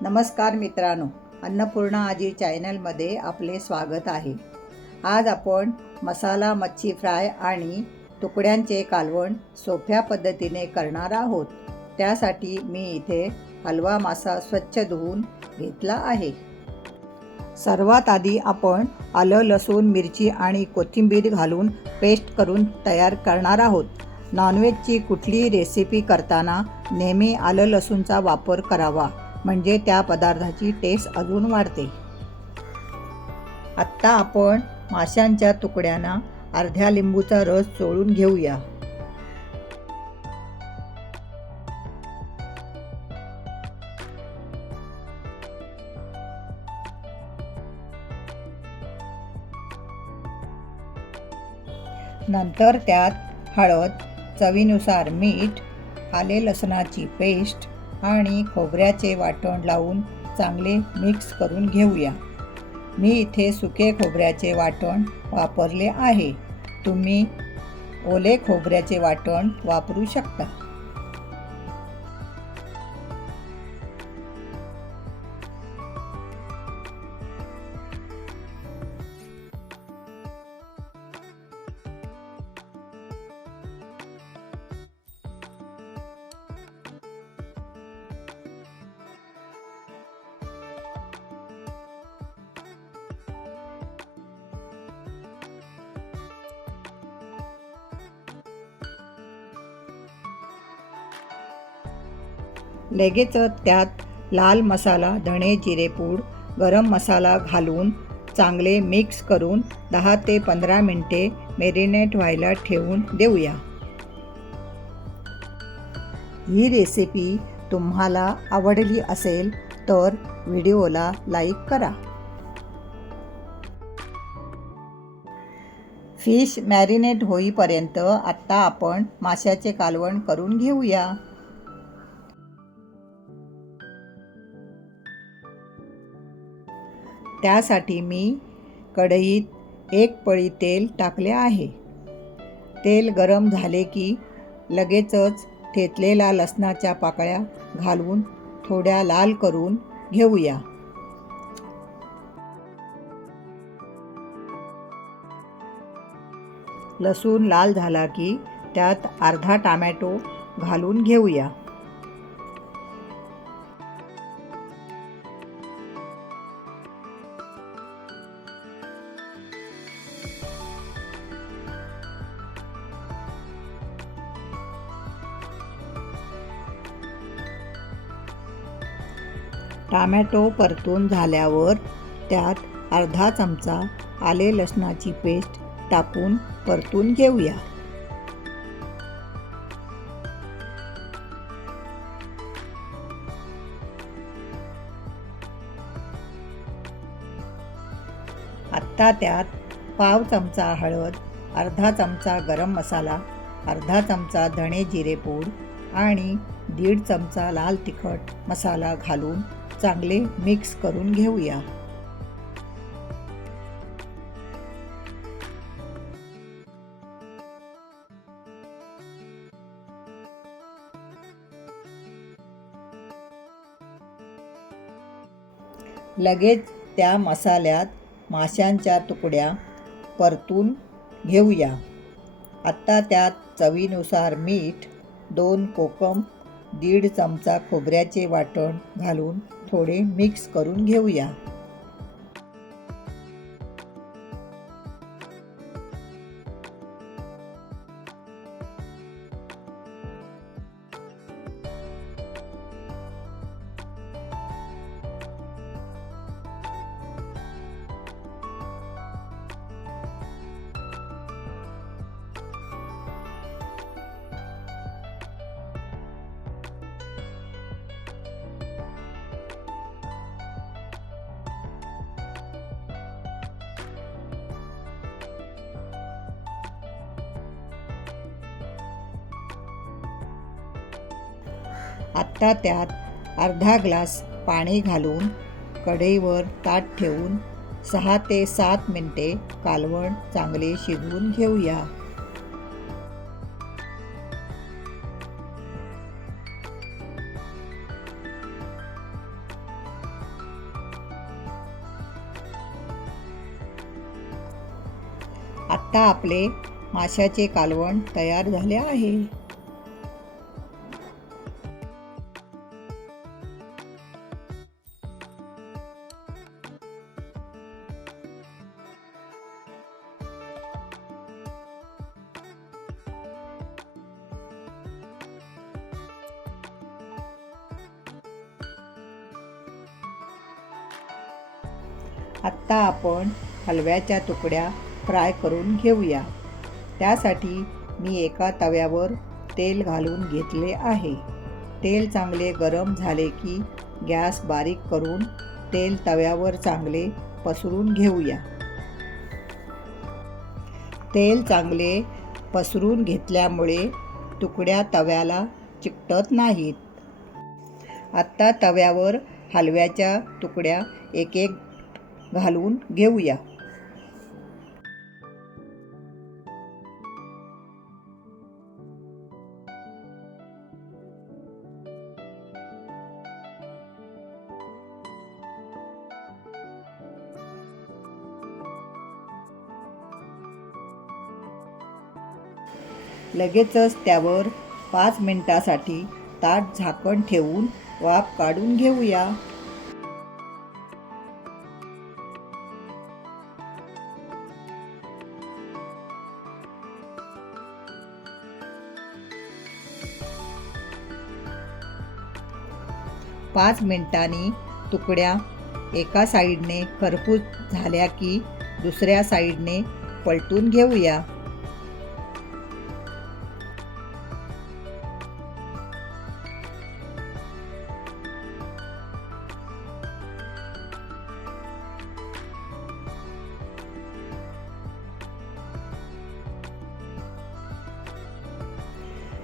नमस्कार मित्रांनो, अन्नपूर्णा आजी चॅनलमध्ये आपले स्वागत आहे। आज आपण मसाला मच्छी फ्राय आणि तुकड्यांचे कालवण सोप्या पद्धतीने करणार आहोत। त्यासाठी मी इथे हलवा मासा स्वच्छ धुवून घेतला आहे। सर्वात आधी आपण आलं, लसूण, मिरची आणि कोथिंबीर घालून पेस्ट करून तयार करणार आहोत। नॉनव्हेजची कुठलीही रेसिपी करताना नेहमी आलं लसूणचा वापर करावा, म्हणजे त्या पदार्थाची टेस्ट अजून वाढते। आत्ता आपण माशांच्या तुकड्यांना अर्ध्या लिंबूचा रस चोळून घेऊया। नंतर त्यात हळद, चवीनुसार मीठ, आले लसणाची पेस्ट आणि खोबऱ्याचे वाटण लावून चांगले मिक्स करून घेऊया। मी इथे सुके खोबऱ्याचे वाटण वापरले आहे। तुम्ही ओले खोबऱ्याचे वाटण वापरू शकता। लगेचच त्यात लाल मसाला, धणे, जिरेपूड, गरम मसाला घालून चांगले मिक्स करून 10 ते 15 मिनिटे मॅरिनेट व्हायला ठेवून देऊया। ही रेसिपी तुम्हाला आवडली असेल तर व्हिडिओला लाईक करा। फिश मॅरिनेट होईपर्यंत आत्ता आपण माशाचे कालवण करून घेऊया। त्यासाठी मी कढईत 1 पळी तेल टाकले आहे। तेल गरम झाले की लगेचच ठेचलेल्या लसणाच्या पाकळ्या घालून थोड्या लाल करून घेऊया। लसूण लाल झाला की त्यात अर्धा टोमॅटो घालून घेऊया। टोमॅटो परतून झाल्यावर त्यात अर्धा चमचा आले लसणाची पेस्ट टाकून परतून घेऊया। आत्ता त्यात पाव चमचा हळद, अर्धा चमचा गरम मसाला, अर्धा चमचा धणे जिरेपूड आणि 1.5 चमचा लाल तिखट मसाला घालून चांगले मिक्स करून घेऊया। लगेच त्या मसाल्यात माशांच्या तुकड्या परतून घेऊया। आत्ता त्यात चवीनुसार मीठ, 2 कोकम, 1.5 चमचा खोबऱ्याचे वाटण घालून थोडे मिक्स करून घेऊया। आत्ता त्यात अर्धा ग्लास पाणी घालून कढईवर ताट ठेवून 6 ते 7 मिनिटे कालवण चांगले शिजवून घेऊया। आत्ता आपले माशाचे कालवण तयार झाले आहे. आत्ता आपण हलव्याच्या तुकड्या फ्राय करून घेऊया. त्यासाठी मी एका तव्यावर तेल घालून घेतले आहे. तेल चांगले गरम झाले की गॅस बारीक करून तेल तव्यावर चांगले पसरून घेऊया. तेल चांगले पसरून घेतल्यामुळे तुकड्या तव्याला चिकटत नाहीत. आत्ता तव्यावर हलव्याच्या तुकड्या एक एक घालून घेऊया. लगेचच त्यावर 5 मिनिटासाठी ताट झाकण ठेवून वाफ काढून घेऊया. पाच मिनिटांनी तुकड्या एका साईडने खरपूस झाल्या की दुसऱ्या साईडने पलटून घेऊया.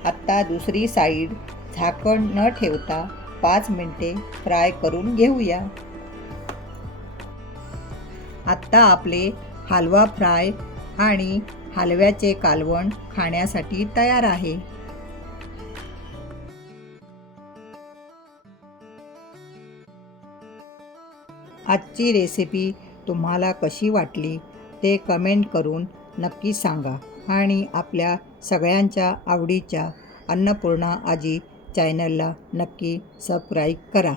आत्ता दुसरी साईड झाकण न ठेवता 5 मिनिटे फ्राय करून घेऊया. आत्ता आपले हलवा फ्राय आणि हलव्याचे कालवण खाण्यासाठी तयार आहे. आजची रेसिपी तुम्हाला कशी वाटली ते कमेंट करून नक्की सांगा आणि आपल्या सगळ्यांच्या आवडीच्या अन्नपूर्णा आजी चॅनलला नक्की सबस्क्राईब करा.